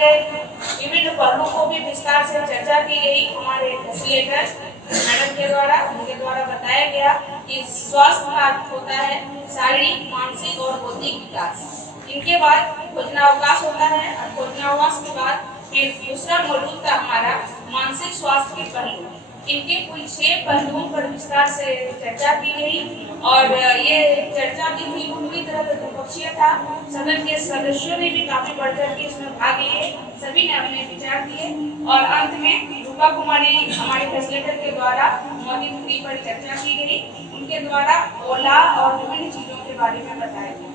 के विभिन्न पहलुओं को भी विस्तार से चर्चा की गई। हमारे फैसिलिटेटर मैडम के द्वारा उनके द्वारा बताया गया कि स्वास्थ्य का अर्थ होता है शारीरिक, मानसिक और बौद्धिक विकास। इनके बाद भोजनावकाश होता है और भोजनावकाश के बाद फिर दूसरा मॉड्यूल था हमारा मानसिक स्वास्थ्य के पहलू। इनके कुल 6 पहलुओं पर विस्तार से चर्चा की गई और ये चर्चा भी पूरी तरह से द्विपक्षीय था। सदन के सदस्यों ने भी काफी बढ़ चढ़ के इसमें भाग लिए, सभी ने अपने विचार दिए और अंत में रूपा कुमारी हमारे फैसिलिटेटर के द्वारा मोदी फ्री पर चर्चा की गई। उनके द्वारा ओला और विभिन्न चीजों के बारे में बताया गया।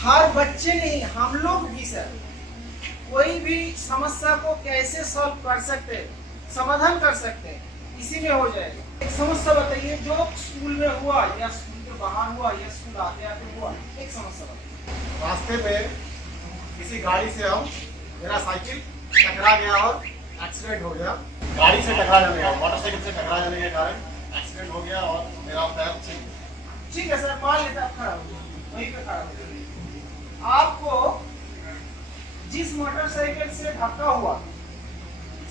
हर बच्चे नहीं, हम लोग भी सर कोई भी समस्या को कैसे सॉल्व कर सकते हैं, समाधान कर सकते हैं, इसी में हो जाएगा। एक समस्या बताइए जो स्कूल में हुआ या स्कूल के बाहर हुआ या स्कूल आते आते हुआ, एक समस्या बताइए। रास्ते पे किसी गाड़ी से मेरा साइकिल टकरा गया और एक्सीडेंट हो गया। गाड़ी से टकरा जाने का, मोटरसाइकिल से टकरा जाने के कारण एक्सीडेंट हो गया और मेरा पैर ठीक है सर, मान लेते आप खड़ा हो गए, वहीं पे खड़ा हो गए। आपको जिस मोटरसाइकिल से धक्का हुआ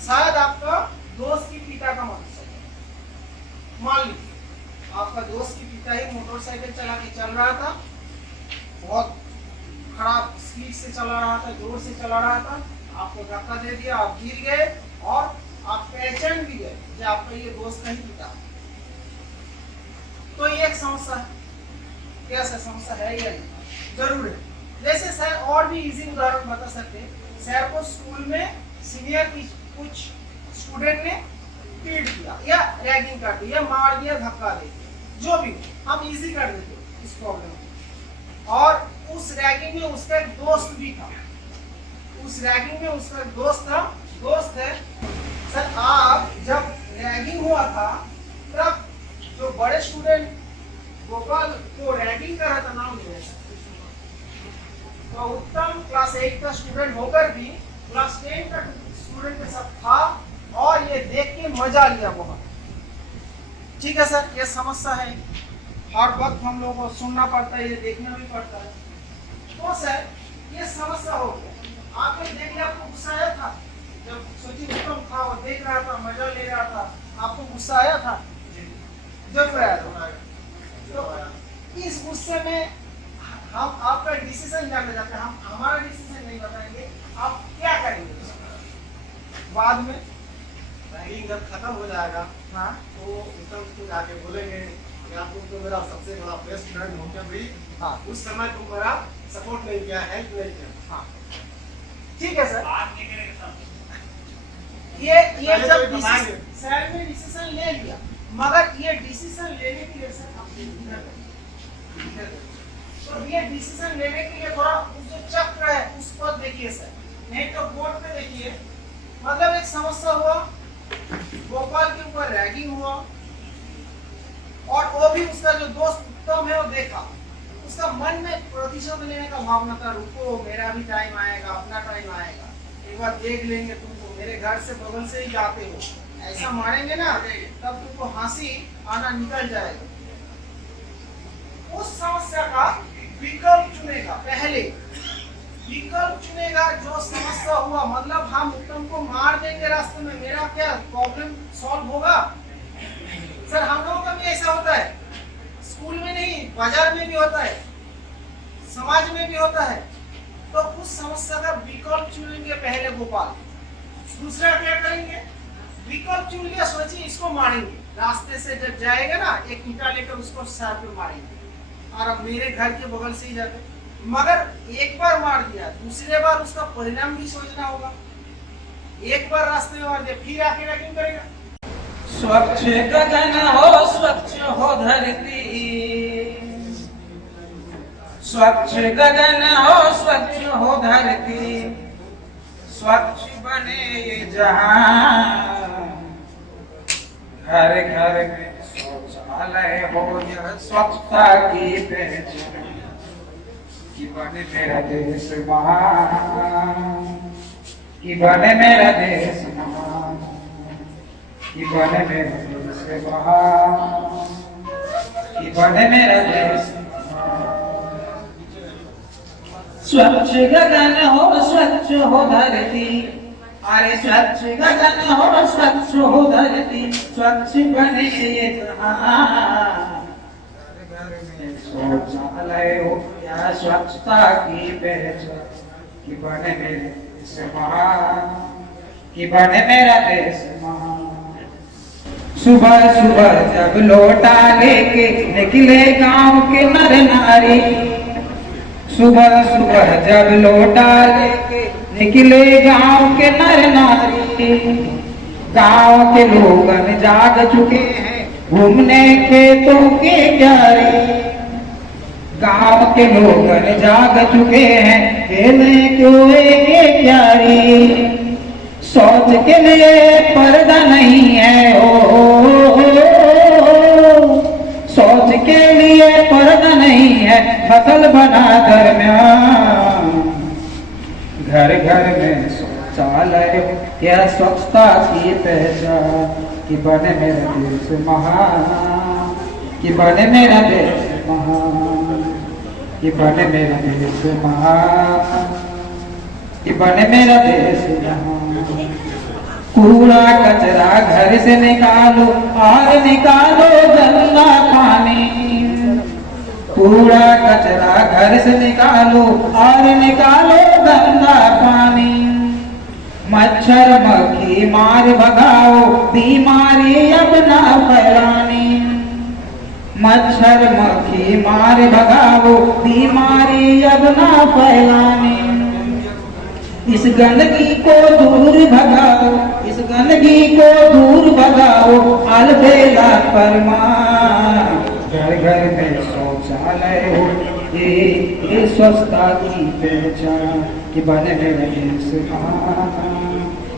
शायद आपका दोस्त की पिता का मोटरसाइकिल, मान लीजिए आपका दोस्त की पिता ही मोटरसाइकिल चला के चल रहा था, बहुत खराब स्पीड से चला रहा था, जोर से चला रहा था, आपको धक्का दे दिया, आप गिर गए और आप पहचान भी गए कि आपका ये दोस्त का ही पिता। तो ये एक समस्या है, क्या समस्या है या नहीं? जरूर है। जैसे सर और भी इजी उदाहरण बता सकते हैं। सर को स्कूल में सीनियर की कुछ स्टूडेंट ने पीट दिया या रैगिंग कर दी या मार दिया, धक्का दे दिया, जो भी हम इजी कर देते इस प्रॉब्लम को। और उस रैगिंग में उसका एक दोस्त भी था, उस रैगिंग में उसका दोस्त है। सर आप जब रैगिंग हुआ था तब जो बड़े स्टूडेंट गोपाल को रैगिंग कर रहा था, नाम नहीं है, तो उत्तम क्लास 8 का स्टूडेंट होकर भी क्लास 10 का स्टूडेंट के साथ था और ये देख के मजा लिया बहुत। ठीक है सर, ये समस्या है, हर वक्त हम लोगों को सुनना पड़ता है, ये देखना भी पड़ता है। तो सर ये समस्या हो गया, आपने देख लिया, आपको गुस्सा आया था जब सचिन उत्तम था, वो देख रहा था, मजा ले रहा था, आपको गुस्सा आया था? जरूर आया था। तो इस गुस्से में हम आपका डिसीजन जानना चाहते हैं, हम हमारा डिसीजन नहीं बताएंगे, आप क्या करेंगे बाद में? रैगिंग जब खत्म हो जाएगा हाँ, तो उत्तम को जाके बोलेंगे कि आपको तो मेरा सबसे बड़ा बेस्ट फ्रेंड होकर भी हाँ, उस समय तुम मेरा सपोर्ट नहीं किया, हेल्प नहीं किया। हाँ, ठीक है सर। ये जब सर ने डिसीजन ले लिया, मगर ये डिसीजन लेने के लिए सर तो ये डिसीजन लेने के लिए थोड़ा जो चक्र है उस पर देखिए सर, नहीं तो बोर्ड पे देखिए। मतलब एक समस्या हुआ, गोपाल के ऊपर रैगिंग हुआ और वो भी उसका जो दोस्त उत्तम है वो देखा, उसका मन में प्रतिशोध लेने का भावना था, रुको मेरा भी टाइम आएगा, अपना टाइम आएगा, एक बार देख लेंगे तुमको, मेरे घर से बगल से ही जाते हो, ऐसा मारेंगे ना तब तुमको हंसी आना निकल जाएगा। उस समस्या का विकल्प चुनेगा, पहले विकल्प चुनेगा जो समस्या हुआ, मतलब हम उत्तम को मार देंगे रास्ते में, मेरा क्या प्रॉब्लम सॉल्व होगा? सर हम लोगों का भी ऐसा होता है, स्कूल में नहीं बाजार में भी होता है, समाज में भी होता है। तो उस समस्या का विकल्प चुनेंगे पहले गोपाल। दूसरा क्या करेंगे, विकल्प चुन लिया, सोचिए इसको मारेंगे, रास्ते से जब जाएगा ना एक ईंटा लेकर उसको सर पे मारेंगे और अब मेरे घर के बगल से ही जाते, मगर एक बार मार दिया, दूसरे बार उसका परिणाम भी सोचना होगा। एक बार रास्ते में मार दिया, फिर आके रैगिंग करेगा। स्वच्छ गगन हो, स्वच्छ हो धरती, स्वच्छ गगन हो, स्वच्छ हो धरती, स्वच्छ बने ये जहां, घर घर में शौचालय हो, यह स्वच्छता की पहचान, कि बने मेरा देश महान, कि बने मेरा देश महान, कि बने मेरा देश महान। कि बने मेरा देश। स्वच्छ गगन हो स्वच्छ हो धरती, अरे स्वच्छ गगन हो स्वच्छ हो धरती, स्वच्छ बने ये जहां। शौचालय हो या स्वच्छता की पहचान, कि बने मेरे देश महान, कि बने मेरा देश महान। सुबह सुबह जब लोटा लेके निकले गांव के नर नारी, सुबह सुबह जब लोटा लेके निकले गांव के नर नारी, गांव के लोग जाग चुके हैं घूमने खेतों के क्यारी, गांव के लोग जाग चुके हैं खेलने कुएं के क्यारी। शौच के लिए पर्दा नहीं है शौच के लिए पर्दा नहीं है, फसल बना दरमियान। घर घर में शौचालय हो या स्वच्छता की पहचान, कि बने मेरा देश महान, कि बने मेरा देश महान, कि बने मेरा देश महान, कि बने मेरा देश महान। कूड़ा कचरा घर से निकालो और निकालो गंदा पानी, कूड़ा कचरा घर से निकालो और निकालो गंदा पानी। मच्छर मक्खी मार भगाओ बीमारी अब ना फैलानी, मच्छर मक्खी मार भगाओ बीमारी अब ना फैलानी। इस गंदगी को दूर भगाओ, इस गंदगी को दूर भगाओ, अलबेला फरमान। घर घर में शौचालय हो ये स्वच्छता की पहचान, कि बने मेरा देश महान,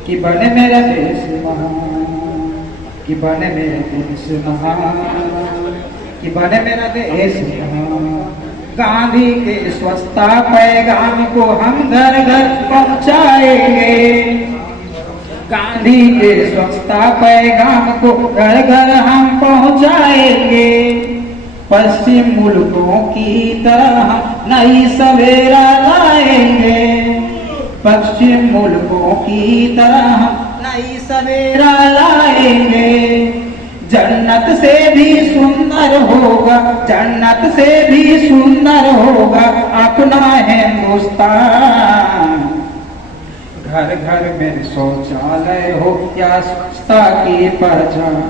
कि बने मेरा देश महान, कि बने मेरा देश महान, कि बने मेरा देश महान। गांधी के स्वच्छता पैगाम को हम घर घर पहुंचाएंगे, गांधी के स्वच्छता पैगाम को घर घर हम पहुंचाएंगे। पश्चिम मुल्कों की तरह हम नई सवेरा लाएंगे, पश्चिम मुल्कों की तरह हम नई सवेरा लाएंगे। जन्नत से भी सुंदर होगा, जन्नत से भी सुंदर होगा अपना हिंदुस्तान। घर घर में शौचालय हो या स्वच्छता की पहचान,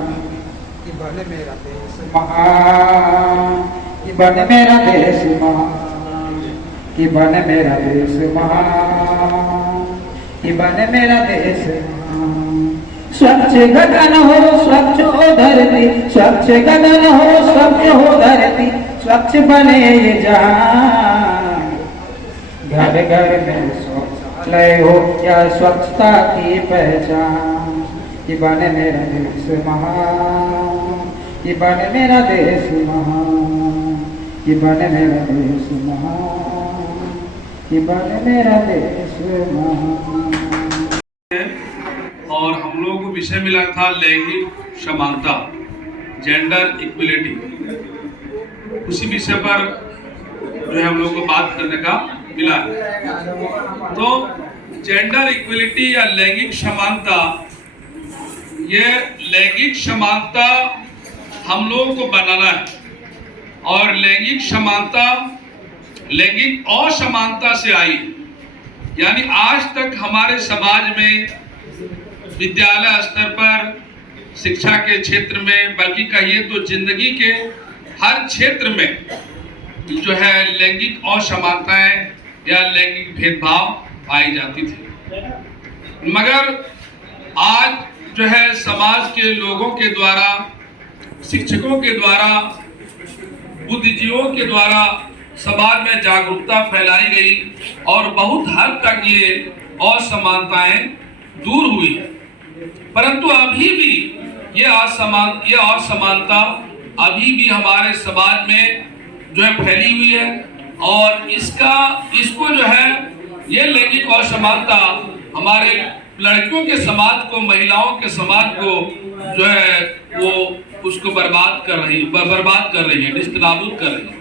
कि बने मेरा देश महान, कि बने मेरा देश महान, कि बने मेरा देश महान, कि बने मेरा देश महान। स्वच्छ गगन हो स्वच्छ हो धरती, स्वच्छ गगन हो स्वच्छ हो धरती, स्वच्छ बने ये जहां। घर घर में शौचालय हो या स्वच्छता की पहचान, कि बने मेरा देश महान, कि बने मेरा देश महान, कि बने मेरा देश महान, कि बने मेरा देश महान। और हम लोगों को विषय मिला था लैंगिक समानता, जेंडर इक्वलिटी। उसी विषय पर जो है हम लोगों को बात करने का मिला है। तो जेंडर इक्वलिटी या लैंगिक समानता, ये लैंगिक समानता हम लोगों को बनाना है, और लैंगिक समानता लैंगिक असमानता से आई। यानी आज तक हमारे समाज में विद्यालय स्तर पर, शिक्षा के क्षेत्र में, बल्कि कहिए तो जिंदगी के हर क्षेत्र में जो है लैंगिक असमानताएं या लैंगिक भेदभाव पाई जाती थी। मगर आज जो है समाज के लोगों के द्वारा, शिक्षकों के द्वारा, बुद्धिजीवियों के द्वारा समाज में जागरूकता फैलाई गई और बहुत हद तक ये असमानताएं दूर हुई। परंतु अभी भी ये असमानता अभी भी हमारे समाज में जो है फैली हुई है, और इसको जो है ये लैंगिक असमानता हमारे लड़कियों के समाज को, महिलाओं के समाज को जो है वो उसको बर्बाद कर रही है, निस्तनाबूद कर रही है।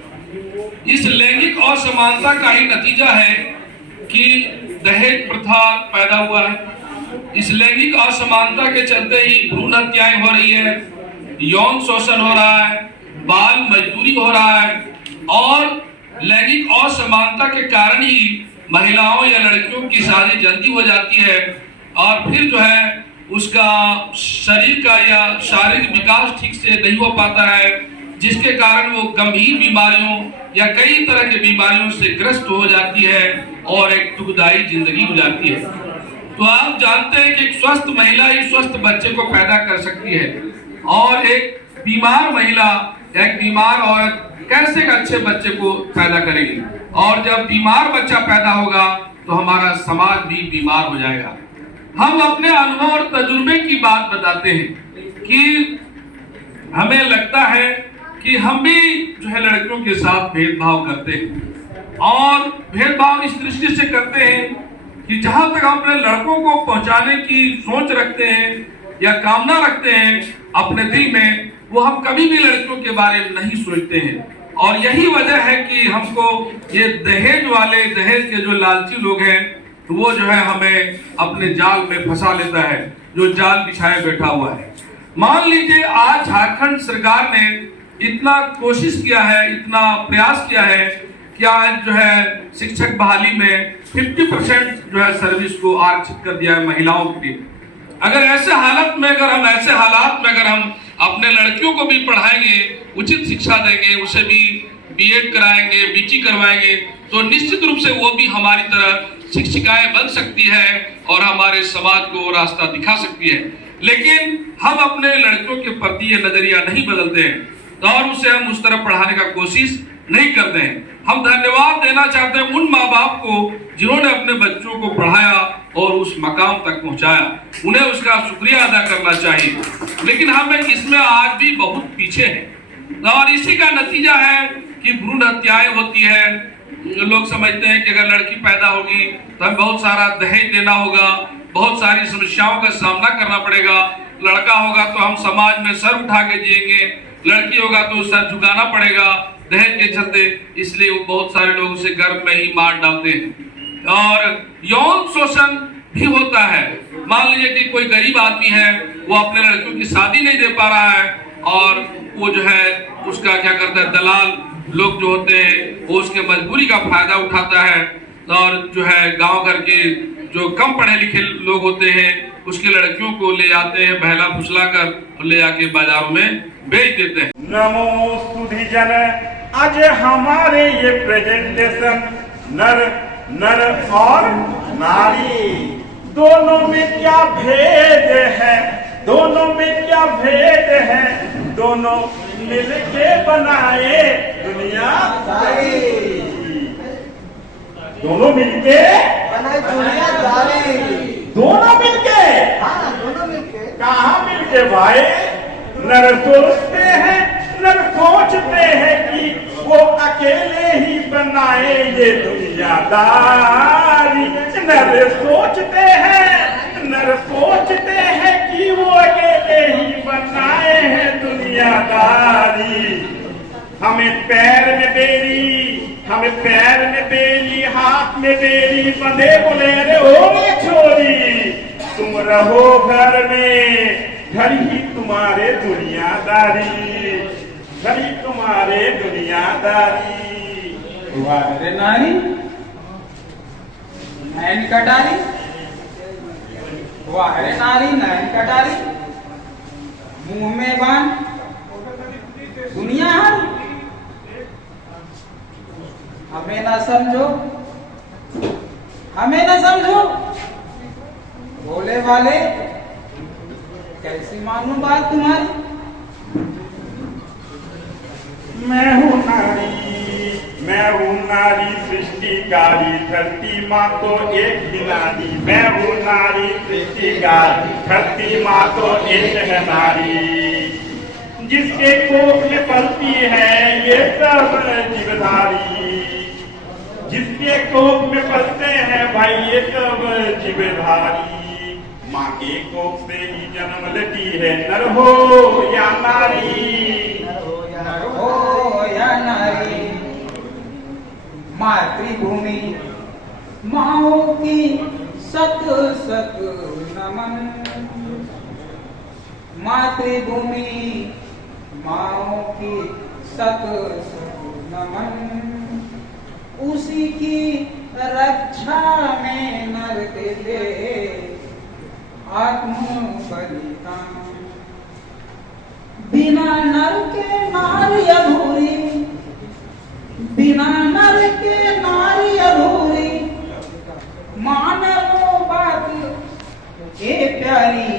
इस लैंगिक असमानता का ही नतीजा है कि दहेज प्रथा पैदा हुआ है। इस लैंगिक असमानता के चलते ही भ्रूण हत्याएं हो रही है, यौन शोषण हो रहा है, बाल मजदूरी हो रहा है, और लैंगिक असमानता के कारण ही महिलाओं या लड़कियों की शादी जल्दी हो जाती है और फिर जो है उसका शरीर का या शारीरिक विकास ठीक से नहीं हो पाता है, जिसके कारण वो गंभीर बीमारियों या कई तरह के बीमारियों से ग्रस्त हो जाती है और एक दुखदायी जिंदगी गुजारती है। तो आप जानते हैं कि एक स्वस्थ महिला ही स्वस्थ बच्चे को पैदा कर सकती है, और एक बीमार महिला, एक बीमार औरत कैसे एक अच्छे बच्चे को पैदा करेगी, और जब बीमार बच्चा पैदा होगा तो हमारा समाज भी बीमार हो जाएगा। हम अपने अनुभव और तजुर्बे की बात बताते हैं कि हमें लगता है कि हम भी जो है लड़कियों के साथ भेदभाव करते हैं, और भेदभाव इस दृष्टि से करते हैं कि जहां तक हम अपने लड़कों को पहुंचाने की सोच रखते हैं या कामना रखते हैं अपने दिल में, वो हम कभी भी लड़कियों के बारे में नहीं सोचते हैं। और यही वजह है कि हमको ये दहेज के जो लालची लोग हैं, तो वो जो है हमें अपने जाल में फंसा लेता है, जो जाल बिछाए बैठा हुआ है। मान लीजिए आज झारखंड सरकार ने इतना कोशिश किया है, इतना प्रयास किया है कि आज जो है शिक्षक बहाली में 50% जो है सर्विस को आरक्षित कर दिया है महिलाओं के लिए। अगर ऐसे हालात में अगर हम अपने लड़कियों को भी पढ़ाएंगे, उचित शिक्षा देंगे, उसे भी बीएड कराएंगे, बीटी करवाएंगे, तो निश्चित रूप से वो भी हमारी तरह शिक्षिकाएं बन सकती है और हमारे समाज को रास्ता दिखा सकती है। लेकिन हम अपने लड़कियों के प्रति ये नजरिया नहीं बदलते हैं और उसे हम उस तरह पढ़ाने का कोशिश नहीं करते हैं। हम धन्यवाद देना चाहते हैं उन माँ बाप को जिन्होंने अपने बच्चों को पढ़ाया और उस मकाम तक पहुंचाया, उन्हें उसका शुक्रिया अदा करना चाहिए। लेकिन हम इसमें आज भी बहुत पीछे हैं और इसी का नतीजा है कि भ्रूण हत्याएं होती है। लोग समझते हैं कि अगर लड़की पैदा होगी तो हमें बहुत सारा दहेज देना होगा, बहुत सारी समस्याओं का सामना करना पड़ेगा। लड़का होगा तो हम समाज में सर उठा के जिएंगे, लड़की होगा तो सर झुकाना पड़ेगा दहेज के चलते, इसलिए वो बहुत सारे लोग उसे गर्भ में ही मार डालते हैं। और यौन शोषण भी होता है। मान लीजिए कि कोई गरीब आदमी है, वो अपने लड़कियों की शादी नहीं दे पा रहा है और वो जो है उसका क्या करता है, दलाल लोग जो होते हैं वो उसके मजबूरी का फायदा उठाता है और जो है गांव घर के जो कम पढ़े लिखे लोग होते हैं उसकी लड़कियों को ले जाते हैं बहला फुसला कर और ले जाके बाजारों में बेच देते हैं। नमो सुधीजन, आज हमारे ये प्रेजेंटेशन नर और नारी दोनों में क्या भेद है, दोनों में क्या भेद है, दोनों मिलके बनाए दुनियादारी, दोनों मिलके बनाए दुनियादारी, दोनों मिलके, हाँ दोनों मिलके, कहाँ मिलके भाई? नर सोचते हैं कि वो अकेले ही बनाए ये दुनियादारी, नर सोचते हैं कि वो अकेले ही बनाए हैं दुनियादारी। हमें पैर में बेली, हाथ में बेली बंधे बोले रे हो छोरी, तुम रहो घर में, घर ही तुम्हारे दुनियादारी, घर ही तुम्हारे दुनियादारी। वाह नारी नैन कटारी, वाह नारी नैन कटारी, मुंह में बान दुनिया हारी। हमें ना समझो भोले वाले, कैसी मानूं बात तुम्हारी? मैं हूँ नारी सृष्टिकारी, धरती माँ तो एक ही नारी। मैं हूँ नारी सृष्टिकारी, धरती माँ तो एक है नारी। जिसके कोख में पलती है ये सब जीवधारी, जिसके कोख में पलते हैं भाई ये सब जीवधारी। माँ के कोख से ही जन्म लेती है, नर हो या नारी। नर हो या नारी, मातृभूमि माओ की सत सत नमन। मातृभूमि माओ की सत सत नमन। उसी की रक्षा में नर दे आत्म बलिदान। बिना नर के नारी अधूरी, बिना नर के नारी अधूरी। मान लो बात ये प्यारी,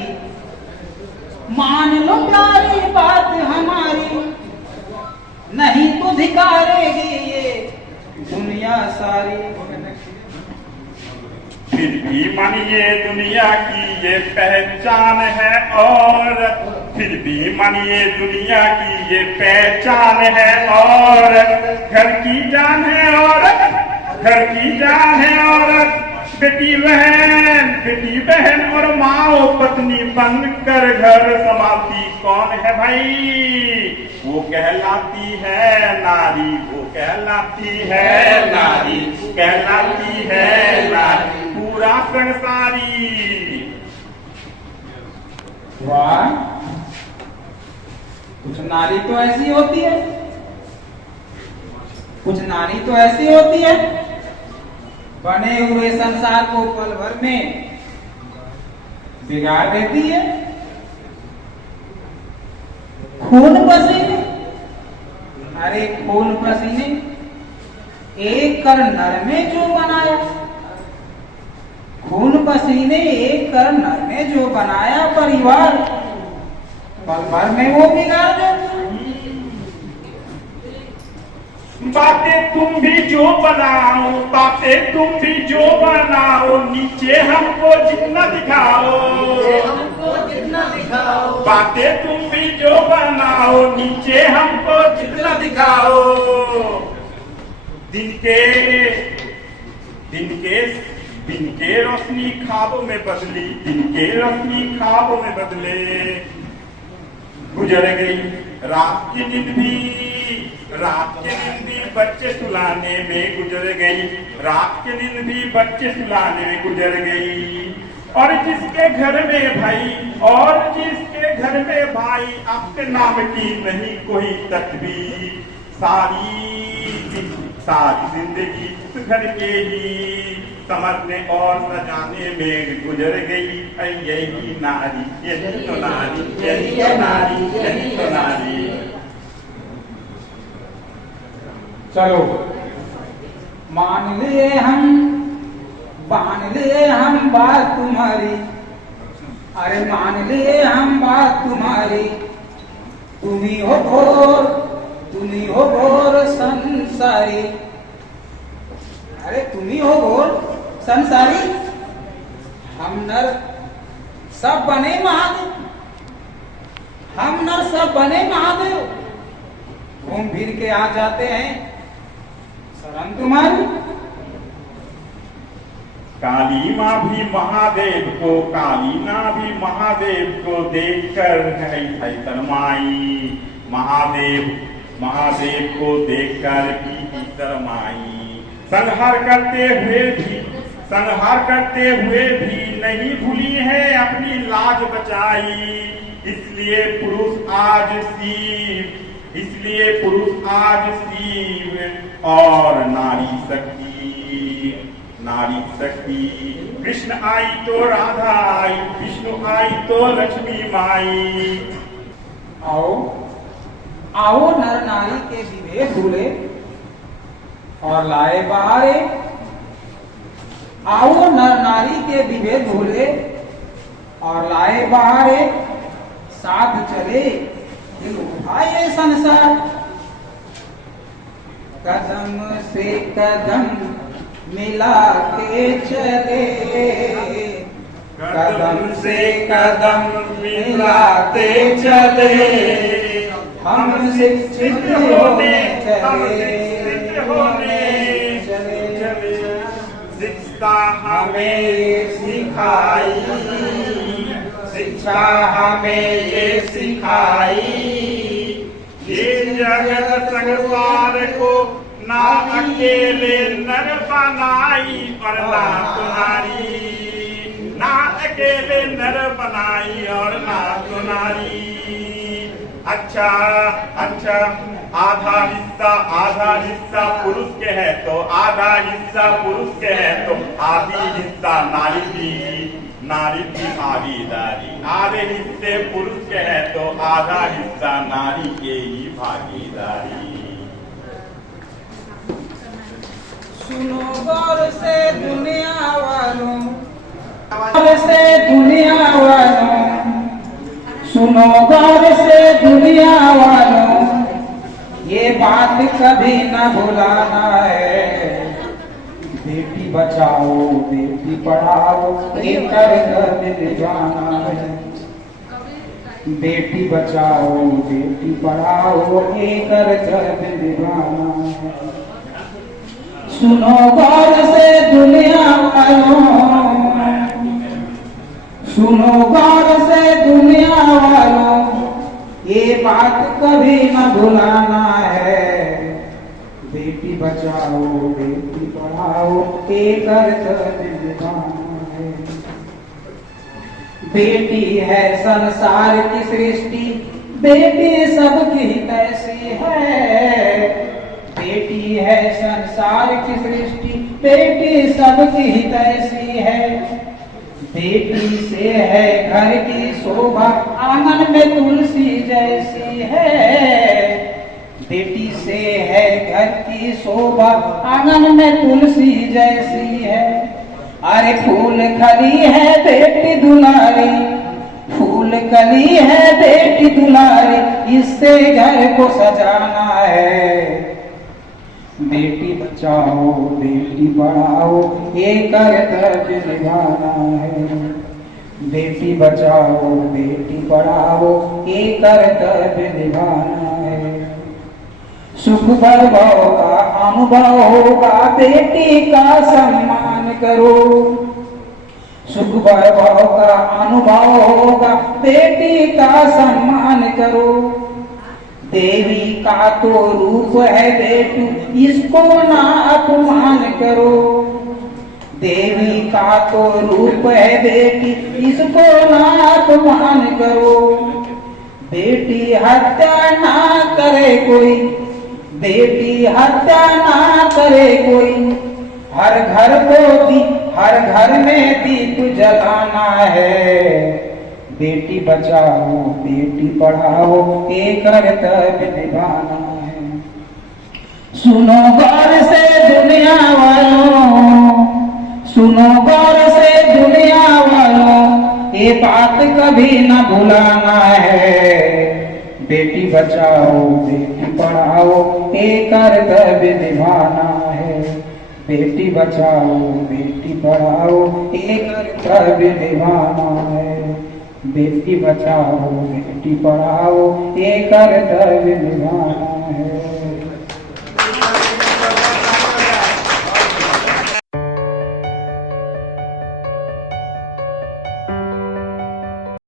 मान लो प्यारी बात हमारी, नहीं तो धिकारेगी ये दुनिया सारी। फिर भी मानिए दुनिया की ये पहचान है, और फिर भी मानिए दुनिया की ये पहचान है, और घर की जान है औरत, घर की जान है औरत। बेटी बहन और माँ पत्नी बनकर घर संभालती कौन है भाई? वो कहलाती है नारी, वो कहलाती है नारी, कहलाती है नारी पूरा संसारी। वाह, कुछ नारी तो ऐसी होती है, कुछ नारी तो ऐसी होती है, बने हुए संसार को पल भर में बिगाड़ देती है। खून पसीने, अरे खून पसीने एक कर नर में जो बनाया, खून पसीने एक कर नर में जो बनाया परिवार, पल भर में वो बिगाड़ देती। बातें तुम भी जो बनाओ, बातें तुम भी जो बनाओ, नीचे हमको जितना दिखाओ, बातें तुम भी जो बनाओ, नीचे हमको जितना दिखाओ। दिन के रोशनी ख्वाबों में बदली, दिन के रोशनी ख्वाबों में बदले। गुजर गई रात की नींद भी, रात की नींद भी बच्चे सुलाने में गुजर गई, रात की नींद भी बच्चे सुलाने में गुजर गई। और जिसके घर में भाई, और जिसके घर में भाई अपने नाम की नहीं कोई तस्वीर, सारी जिंदगी उस घर के ही समझने और सजाने में गुजर गई। यही नारी, यही तो नारी, यही तो नारी, यही तो नारी। चलो मान लिए हम, मान लिए हम बात तुम्हारी, अरे मान लिए हम बात तुम्हारी। तुम्ही हो घोर, तुम्ही हो घोर संसारी, अरे तुम्ही हो घोर संसारी। हम नर सब बने महादेव, हम नर सब बने महादेव। घूम फिर के आ जाते हैं शरण तुम्हारी। काली माँ भी महादेव को, काली माँ भी महादेव को देखकर है शरमाई। महादेव को देखकर की शरमाई। संहार करते हुए भी नहीं भूली है अपनी लाज बचाई। इसलिए पुरुष आज शिव और नारी शक्ति। कृष्ण आई तो राधा आई, विष्णु आई तो लक्ष्मी माई। आओ नर नारी के विवेक भूले और लाए बहारे। आओ नर नारी के विवेक भूले और लाए बहारे। साथ चले दिल उठाए संसार। कदम से कदम मिला के चले, कदम से कदम मिलाते चले। हम शिक्षित होने चले, शिक्षा हमें सिखाई। शिक्षा हमें ये सिखाई, ये जगत संसार को ना अकेले नर बनाई और ना तुम्हारी, ना अकेले नर बनाई और ना तुम्हारी। अच्छा अच्छा, आधा हिस्सा पुरुष के है तो आधा हिस्सा पुरुष के है तो आधी हिस्सा नारी की भागीदारी, आधे हिस्से पुरुष के है तो आधा हिस्सा नारी के ही भागीदारी। सुनो गौर से दुनिया वालों, गौर से दुनिया वालों, सुनो गौर से दुनिया वालों, ये बात कभी न भुलाना है। बेटी बचाओ बेटी पढ़ाओ ये कर्तव्य निभाना है। बेटी बचाओ बेटी पढ़ाओ ये कर्तव्य निभाना है। सुनो गौर से दुनिया वालों, सुनो गौर से दुनिया वालों, ये बात कभी न भुलाना है। बेटी बचाओ बेटी पढ़ाओ ये कर्तव्य निभाना है। बेटी है संसार की सृष्टि, बेटी सबकी कैसी है। बेटी है संसार की सृष्टि, बेटी सबकी कैसी है। बेटी से है घर की शोभा, आंगन में तुलसी जैसी है। बेटी से है घर की शोभा, आंगन में तुलसी जैसी है। अरे फूल खली है बेटी दुलारी, फूल कली है बेटी दुलारी, इससे घर को सजाना है। बेटी बचाओ बेटी पढ़ाओ ये कर्तव्य निभाना है। बेटी बचाओ बेटी पढ़ाओ ये कर्तव्य निभाना है। सुख वैभव का अनुभव होगा बेटी का सम्मान करो। सुख वैभव का अनुभव होगा बेटी का सम्मान करो। देवी का तो रूप है बेटू, इसको ना अपमान करो। देवी का तो रूप है बेटी, इसको ना अपमान करो। बेटी हत्या ना करे कोई, बेटी हत्या ना करे कोई। हर घर में दीप जलाना है। बेटी बचाओ बेटी पढ़ाओ ये कर्तव्य निभाना है। सुनो गौर से दुनिया वालों, सुनो गौर से दुनिया वालों, ये बात कभी न भुलाना है। बेटी बचाओ बेटी पढ़ाओ ये कर्तव्य निभाना है। बेटी बचाओ बेटी पढ़ाओ ये कर्तव्य निभाना है। बेटी बचाओ बेटी पढ़ाओ ये कर्तव्य निभाना है।